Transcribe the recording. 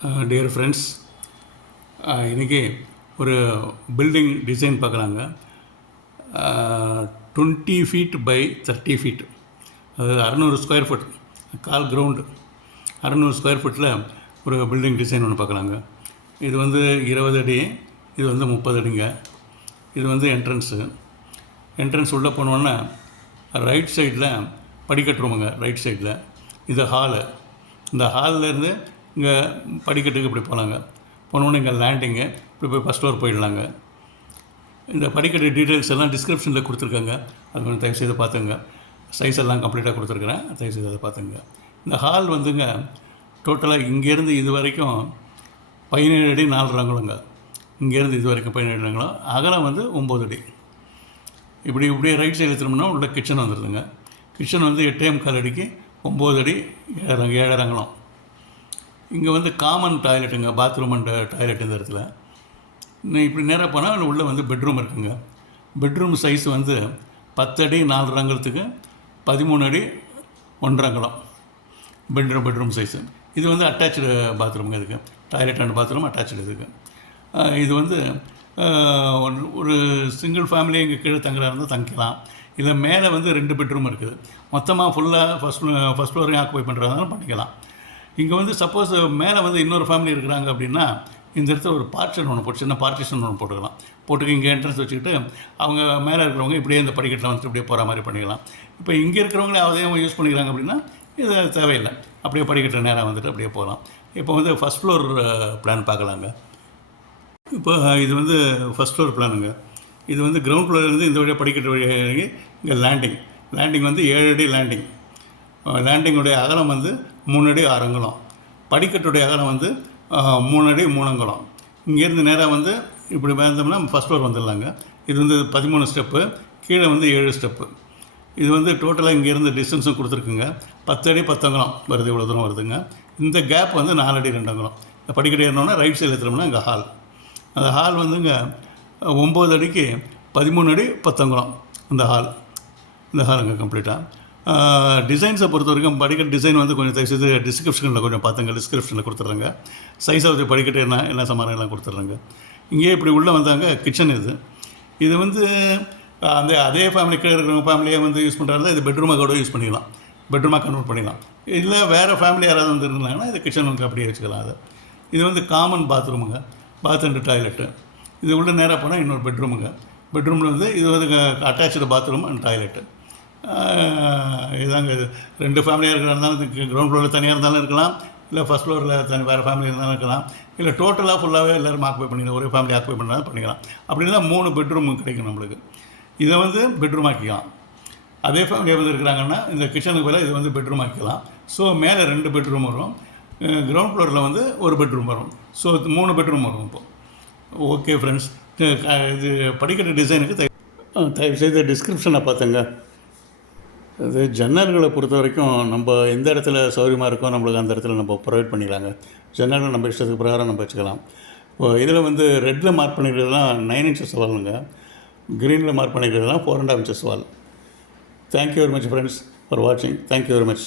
Dear friends இன்றைக்கி ஒரு building design பார்க்குறாங்க twenty feet by thirty feet அது அறநூறு ஸ்கொயர் ஃபுட் கால் கிரவுண்டு அறநூறு ஸ்கொயர் ஃபுட்டில் ஒரு பில்டிங் டிசைன் ஒன்று பார்க்குறாங்க இது வந்து இருபது அடி இது வந்து முப்பது அடிங்க. இது வந்து என்ட்ரன்ஸு என்ட்ரன்ஸ் உள்ளே போனோன்னே ரைட் சைடில் படிக்கட்டு ரூமுங்க ரைட் சைடில் இது ஹாலு இந்த ஹாலில் இருந்து இங்கே படிக்கட்டுக்கு இப்படி போகலாங்க. போனோடனே இங்கே லேண்டிங்கு இப்படி போய் ஃபஸ்ட் ஃப்ளோர் போயிடலாங்க. இந்த படிக்கட்டு டீட்டெயில்ஸ் எல்லாம் டிஸ்கிரிப்ஷனில் கொடுத்துருக்காங்க. அது கொஞ்சம் தயவுசெய்து பார்த்துங்க சைஸ் எல்லாம் கம்ப்ளீட்டாக கொடுத்துருக்குறேன். தயவுசெய்து அதை பார்த்துங்க இந்த ஹால் வந்துங்க டோட்டலாக இங்கேருந்து இது வரைக்கும் பதினேழு அடி நாலு ரங்குலங்க. இங்கேருந்து இது வரைக்கும் பதினேழு ரங்குலம். அகலம் வந்து ஒம்பது அடி. இப்படி இப்படியே ரைட் சைடு திரும்பினா உள்ள கிச்சன் வந்துடுதுங்க கிச்சன் வந்து எட்டே முக்கால் அடிக்கு ஒம்பது அடி ஏழு ஏழரை அங்குலம் இங்கே வந்து காமன் டாய்லெட்டுங்க பாத்ரூம் அண்ட் டாய்லெட் இந்த இடத்துல. இன்னும் இப்படி நேராக போனால் உள்ளே வந்து பெட்ரூம் இருக்குங்க. பெட்ரூம் சைஸ் வந்து பத்து அடி நாலு ரங்கலத்துக்கு பதிமூணு அடி ஒன்றரை அங்குலம். பெட்ரூம் பெட்ரூம் சைஸு இது வந்து அட்டாச்சு பாத்ரூமுங்க இதுக்கு. டாய்லெட் அண்ட் பாத்ரூம் அட்டாச்சு இதுக்கு. இது வந்து ஒரு சிங்கிள் ஃபேமிலி இங்கே கீழே தங்குறா இருந்தால் தங்கிக்கலாம். இதில் மேலே வந்து ரெண்டு பெட்ரூம் இருக்குது. மொத்தமாக ஃபுல்லாக ஃபஸ்ட் ஃபஸ்ட் ஃப்ளோரையும் ஆக்குபை பண்ணுறதுனால பண்ணிக்கலாம். இங்கே வந்து சப்போஸ் மேலே வந்து இன்னொரு ஃபேமிலி இருக்கிறாங்க அப்படின்னா இந்த இடத்துல ஒரு பார்ட்டிஷன் ஒன்று போட்டு சின்ன பார்ட்டிஷன் ஒன்று போட்டுக்கலாம். போட்டுக்கு இங்கே என்ட்ரன்ஸ் வச்சுக்கிட்டு அவங்க மேலே இருக்கிறவங்க இப்படியே இந்த படிக்கட்டில் வந்துட்டு இப்படியே போகிற மாதிரி பண்ணிக்கலாம். இப்போ இங்கே இருக்கிறவங்களே அதையும் யூஸ் பண்ணிக்கிறாங்க அப்படின்னா இது தேவையில்லை. அப்படியே படிக்கட்டு நேராக வந்துட்டு அப்படியே போகலாம். இப்போ வந்து ஃபஸ்ட் ஃப்ளோர் பிளான் பார்க்கலாங்க. இப்போ இது வந்து ஃபஸ்ட் ஃப்ளோர் பிளானுங்க இது வந்து கிரவுண்ட் ஃப்ளோர்லேருந்து இந்த வழியாக படிக்கட்டு வழியாக இங்கே லேண்டிங் லேண்டிங் வந்து ஏழு அடி லேண்டிங் லேண்டிங்குடைய அகலம் வந்து மூணு அடி ஆறு படிக்கட்டுடைய அகலம் வந்து மூணு அடி மூணங்குளம். இங்கேருந்து நேராக வந்து இப்படி வந்தோம்னா ஃபஸ்ட் ஃப்ளோர் வந்துடலாங்க. இது வந்து பதிமூணு ஸ்டெப்பு கீழே வந்து ஏழு ஸ்டெப்பு இது வந்து டோட்டலாக இங்கேருந்து டிஸ்டன்ஸும் கொடுத்துருக்குங்க. பத்து அடி பத்தங்குளம் வருது இவ்வளோ தூரம் வருதுங்க. இந்த கேப் வந்து நாலு அடி ரெண்டங்குளம். இந்த படிக்கட்டு ஏறினோன்னா ரைட் சைடில் திரும்பினா இங்கே ஹால் அந்த ஹால் வந்துங்க ஒம்பது அடிக்கு பதிமூணு அடி பத்தங்குளம் இந்த ஹால் இந்த ஹாலுங்க கம்ப்ளீட்டாக டிசைன்ஸை பொறுத்த வரைக்கும் படிக்கட் டிசைன் வந்து கொஞ்சம் தயவுசெய்து டிஸ்கிரிப்ஷனில் கொஞ்சம் பார்த்துங்க. டிஸ்கிரிப்ஷனில் கொடுத்துட்றாங்க. சைஸ் ஆஃப் படிக்கட்டு என்ன என்ன சமாரம் எல்லாம் கொடுத்துட்றாங்க. இங்கேயே இப்படி உள்ளே வந்தாங்க கிச்சன் இது. இது வந்து அந்த அதே ஃபேமிலி கீழே இருக்கிறவங்க ஃபேமிலியே வந்து யூஸ் பண்ணுறாங்க இது பெட்ரூமாக கூட யூஸ் பண்ணிக்கலாம். பெட்ரூமாக கன்வெர்ட் பண்ணிக்கலாம். இல்லை வேறு ஃபேமிலி யாராவது வந்து இருந்தாங்கன்னா இது கிச்சனுக்கு அப்படியே வச்சுக்கலாம் அதை. இது வந்து காமன் பாத்ரூமுங்க பாத் டாய்லெட்டு இது உள்ளே நேராக போனால் இன்னொரு பெட்ரூமுங்க பெட்ரூமில் வந்து இது வந்து அட்டாச்சு பாத்ரூம் அண்ட் டாய்லெட்டு இதாங்க இது. ரெண்டு ஃபேமிலியாக இருக்கிற இருந்தாலும் கிரவுண்ட் ஃப்ளோரில் தனியாக இருந்தாலும் இருக்கலாம். இல்லை ஃபஸ்ட் ஃப்ளோரில் தனி வேறு ஃபேமிலி இருந்தாலும் இருக்கலாம். இல்லை டோட்டலாக ஃபுல்லாகவே எல்லோரும் ஆக்குபை பண்ணிக்கலாம். ஒரே ஃபேமிலி ஆக்குபை பண்ணாலும் பண்ணிக்கலாம். அப்படின்னா மூணு பெட்ரூம் கிடைக்கும் நம்மளுக்கு. இதை வந்து பெட்ரூம் ஆக்கிக்கலாம். அதே ஃபேமிலி வந்து இருக்கிறாங்கன்னா இந்த கிச்சனுக்கு பதிலாக இது வந்து பெட்ரூம் ஆக்கிக்கலாம். ஸோ மேலே ரெண்டு பெட்ரூம் வரும். கிரவுண்ட் ஃப்ளோரில் வந்து ஒரு பெட்ரூம் வரும். ஸோ மூணு பெட்ரூம் வரும் இப்போ. ஓகே ஃப்ரெண்ட்ஸ் இது படிக்கிற டிசைனுக்கு தயவு செய்து டிஸ்கிரிப்ஷனை பார்த்துங்க. அது ஜன்னல்களை பொறுத்த வரைக்கும் நம்ம எந்த இடத்துல சௌகரியமாக இருக்கோ நம்மளுக்கு அந்த இடத்துல நம்ம ப்ரொவைட் பண்ணிக்கலாங்க. ஜன்னல்கள் நம்ம இஷ்டத்துக்கு பிரகாரம் நம்ம வச்சுக்கலாம். இப்போ இதில் வந்து ரெட்டில் மார்க் பண்ணிக்கிறதுலாம் நைன் இன்ச்சஸ் வாலுங்க க்ரீனில் mark பண்ணிக்கிறதுலாம் four and half inches wall thank you very much friends for வாட்சிங் தேங்க்யூ வெரி மச்